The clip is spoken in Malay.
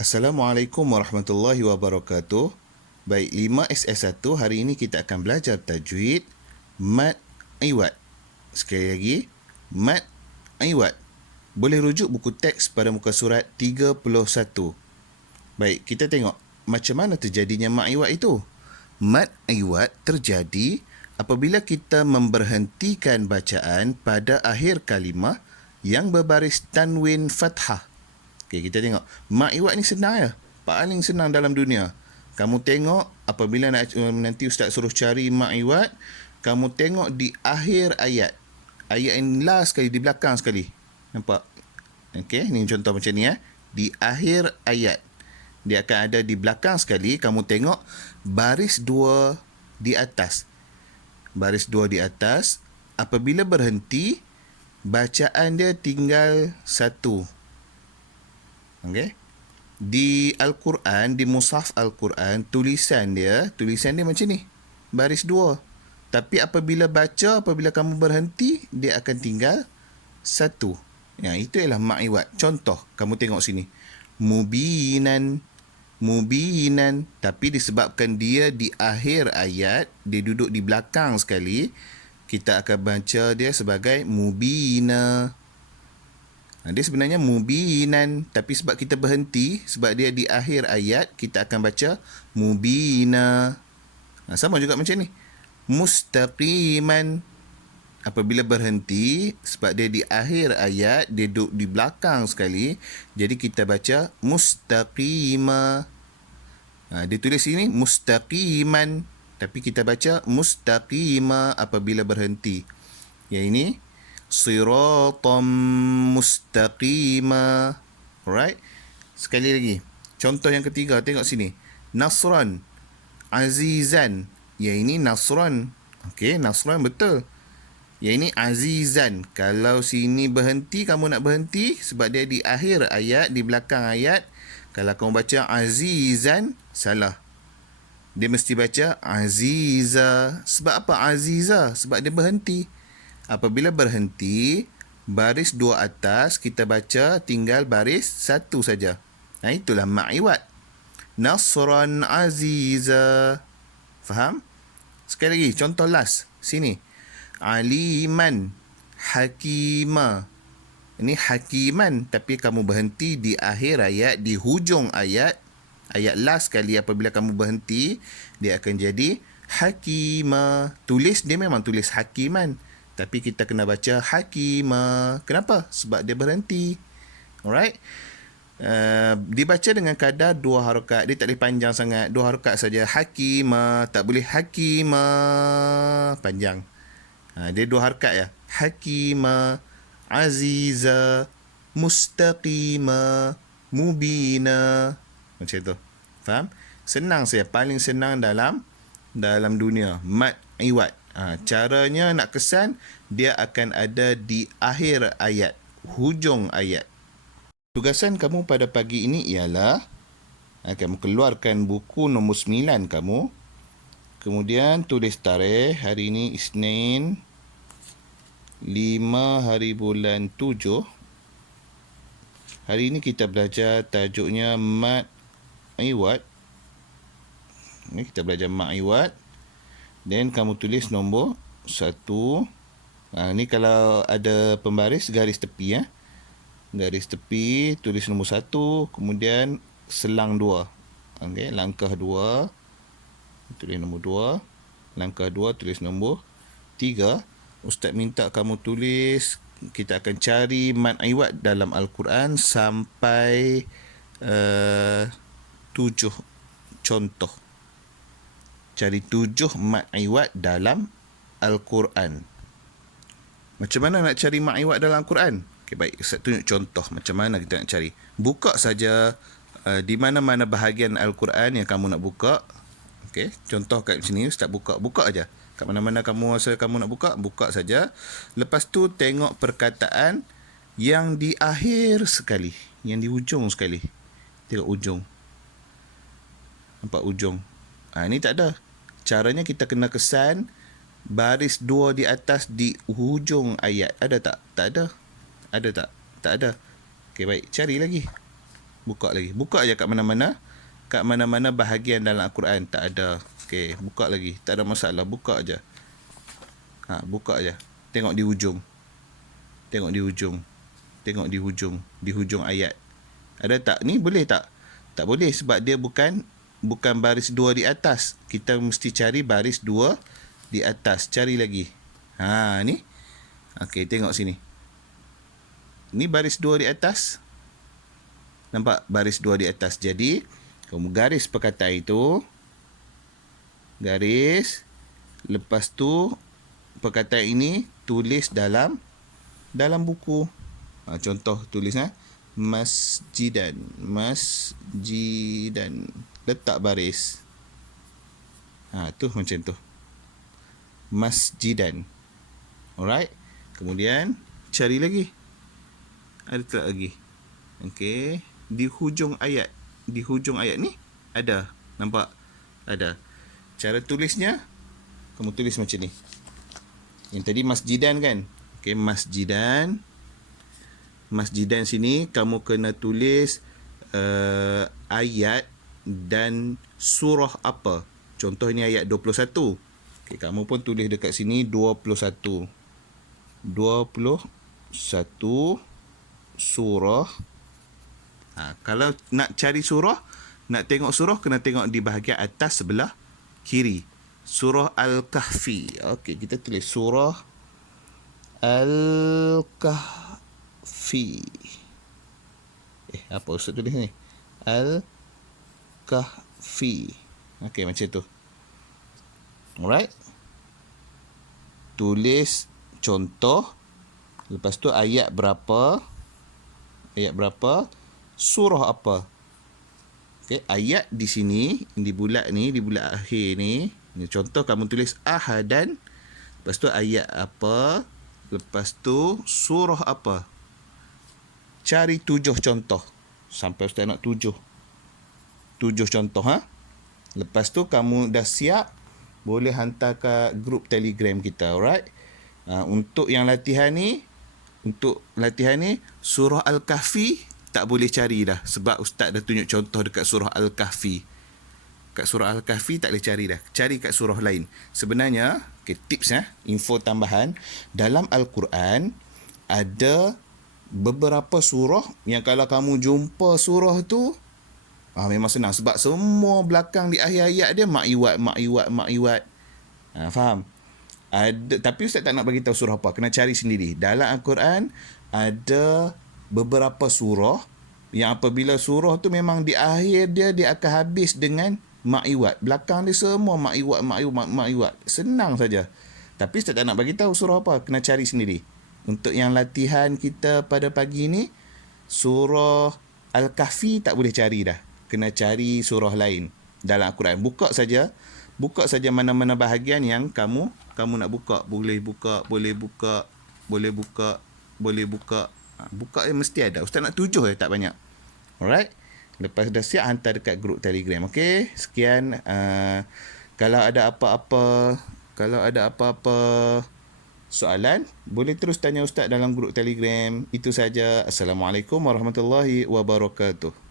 Assalamualaikum warahmatullahi wabarakatuh. Baik, 5SS1 hari ini kita akan belajar tajwid mad iwad. Sekali lagi, mad iwad. Boleh rujuk buku teks pada muka surat 31. Baik, kita tengok macam mana terjadinya mad iwad itu. Mad iwad terjadi apabila kita memberhentikan bacaan pada akhir kalimah yang berbaris tanwin fathah. Okey, kita tengok. Mak iwad ni senang ya. Paling senang dalam dunia. Kamu tengok apabila nanti ustaz suruh cari mak iwad, kamu tengok di akhir ayat. Ayat yang last sekali, di belakang sekali. Nampak? Okey, ni contoh macam ni ya. Di akhir ayat. Dia akan ada di belakang sekali, kamu tengok baris 2 di atas. Baris 2 di atas, apabila berhenti, bacaan dia tinggal 1. Okey. Di Al-Quran, di mushaf Al-Quran, tulisan dia macam ni. Baris 2. Tapi apabila kamu berhenti, dia akan tinggal 1. Ya, itu ialah mak iwad. Contoh, kamu tengok sini. Mubinan. Tapi disebabkan dia di akhir ayat, dia duduk di belakang sekali, kita akan baca dia sebagai mubina. Dia sebenarnya mubinan, tapi sebab kita berhenti, sebab dia di akhir ayat, kita akan baca mubina. Sama juga macam ni. Mustaqiman. Apabila berhenti, sebab dia di akhir ayat, dia duduk di belakang sekali, jadi kita baca mustaqima. Dia tulis sini mustaqiman, tapi kita baca mustaqima apabila berhenti. Yang ini siratan mustaqima. Alright. Sekali lagi. Contoh yang ketiga, tengok sini. Nasran, azizan. Yang ini nasran. Okey, nasran betul. Yang ini azizan. Kalau sini berhenti, kamu nak berhenti sebab dia di akhir ayat, di belakang ayat. Kalau kamu baca azizan, salah. Dia mesti baca aziza. Sebab apa aziza? Sebab dia berhenti. Apabila berhenti, baris 2 atas, kita baca tinggal baris 1 saja. Itulah mak iwad. Nasran aziza. Faham? Sekali lagi, contoh last. Sini. Aliman. Hakima. Ini hakiman, tapi kamu berhenti di akhir ayat, di hujung ayat. Ayat last sekali apabila kamu berhenti, dia akan jadi hakima. Tulis, dia memang tulis hakiman. Tapi kita kena baca hakimah. Kenapa? Sebab dia berhenti. Alright? Dibaca dengan kadar 2 harakat. Dia tak boleh panjang sangat. 2 harakat saja. Hakimah. Tak boleh hakimah. Panjang. Dia 2 harakat ya. Hakimah. Aziza. Mustaqimah. Mubina. Macam tu. Faham? Senang saya. Paling senang dalam dunia. Mad iwad. Caranya nak kesan, dia akan ada di akhir ayat, hujung ayat. Tugasan kamu pada pagi ini ialah kamu keluarkan buku nombor 9 kamu. Kemudian tulis tarikh. Hari ini Isnin 5 hari bulan 7. Hari ini kita belajar tajuknya mad iwad. Ini kita belajar mad iwad. Dan kamu tulis nombor 1. Ni kalau ada pembaris, garis tepi ya. Garis tepi, tulis nombor 1. Kemudian selang 2. Okey, langkah 2. Tulis nombor 2. Langkah 2, tulis nombor 3. Ustaz minta kamu tulis, kita akan cari mad iwad dalam Al-Quran sampai 7 contoh. Cari 7 mad iwad dalam Al-Quran. Macam mana nak cari mad iwad dalam Al-Quran? Okay, baik, saya tunjuk contoh macam mana kita nak cari. Buka saja di mana-mana bahagian Al-Quran yang kamu nak buka. Okay, contoh kat sini, Ustaz buka aja. Kat mana-mana kamu rasa kamu nak buka saja. Lepas tu tengok perkataan yang di akhir sekali, yang di hujung sekali. Tengok ujung. Nampak ujung? Ini tak ada. Caranya kita kena kesan baris 2 di atas di hujung ayat. Ada tak? Tak ada. Ada tak? Tak ada. Okey, baik. Cari lagi. Buka lagi. Buka aja kat mana-mana. Kat mana-mana bahagian dalam Al-Quran tak ada. Okey, buka lagi. Tak ada masalah. Buka aja. Buka aja. Tengok di hujung. Tengok di hujung. Tengok di hujung. Di hujung ayat. Ada tak? Ni boleh tak? Tak boleh sebab dia bukan baris 2 di atas. Kita mesti cari baris 2 di atas. Cari lagi. Ni. Okey, tengok sini. Ni baris 2 di atas. Nampak? Baris 2 di atas. Jadi, kamu garis perkataan itu. Garis. Lepas tu, perkataan ini tulis dalam buku. Contoh tulis masjidan. Masjidan. Letak baris. Tu macam tu. Masjidan. Alright. Kemudian cari lagi. Ada tak lagi? Okey. Di hujung ayat. Di hujung ayat ni ada. Nampak? Ada. Cara tulisnya, kamu tulis macam ni. Yang tadi masjidan kan? Okey, masjidan. Masjidan sini kamu kena tulis ayat dan surah apa. Contoh ni ayat 21. Okey, kamu pun tulis dekat sini 21. 21 surah. Kalau nak cari surah, nak tengok surah, kena tengok di bahagian atas sebelah kiri. Surah Al-Kahfi. Okey, kita tulis surah Al-Kahfi. Apa Ustaz tulis ni? Al-Kahfi. Okey, macam tu. Alright. Tulis contoh. Lepas tu ayat berapa. Ayat berapa. Surah apa. Okay, ayat di sini, di bulat ni, di bulat akhir ni. Contoh kamu tulis ahadan. Lepas tu ayat apa. Lepas tu surah apa. Cari 7 contoh. Sampai Ustaz nak 7 contoh. Lepas tu kamu dah siap, boleh hantar ke grup Telegram kita. Alright. Untuk yang latihan ni, surah Al-Kahfi tak boleh cari dah sebab Ustaz dah tunjuk contoh dekat surah Al-Kahfi. Kat surah Al-Kahfi tak boleh cari dah. Cari kat surah lain. Sebenarnya, tips info tambahan, dalam Al-Quran ada beberapa surah yang kalau kamu jumpa surah tu memang senang sebab semua belakang di akhir ayat dia ma'iwat. Faham? Tapi Ustaz tak nak bagi tahu surah apa, kena cari sendiri. Dalam Al-Quran ada beberapa surah yang apabila surah tu memang di akhir dia akan habis dengan ma'iwat. Belakang dia semua ma'iwat. Senang saja. Tapi Ustaz tak nak bagi tahu surah apa, kena cari sendiri. Untuk yang latihan kita pada pagi ni, surah Al-Kahfi tak boleh cari dah. Kena cari surah lain dalam Al-Quran. Buka saja mana-mana bahagian yang kamu nak buka. Boleh buka. Buka yang mesti ada. Ustaz nak 7 tak banyak. Alright. Lepas dah siap, hantar dekat grup Telegram. Okey. Sekian. Kalau ada apa-apa soalan, boleh terus tanya Ustaz dalam grup Telegram. Itu saja. Assalamualaikum warahmatullahi wabarakatuh.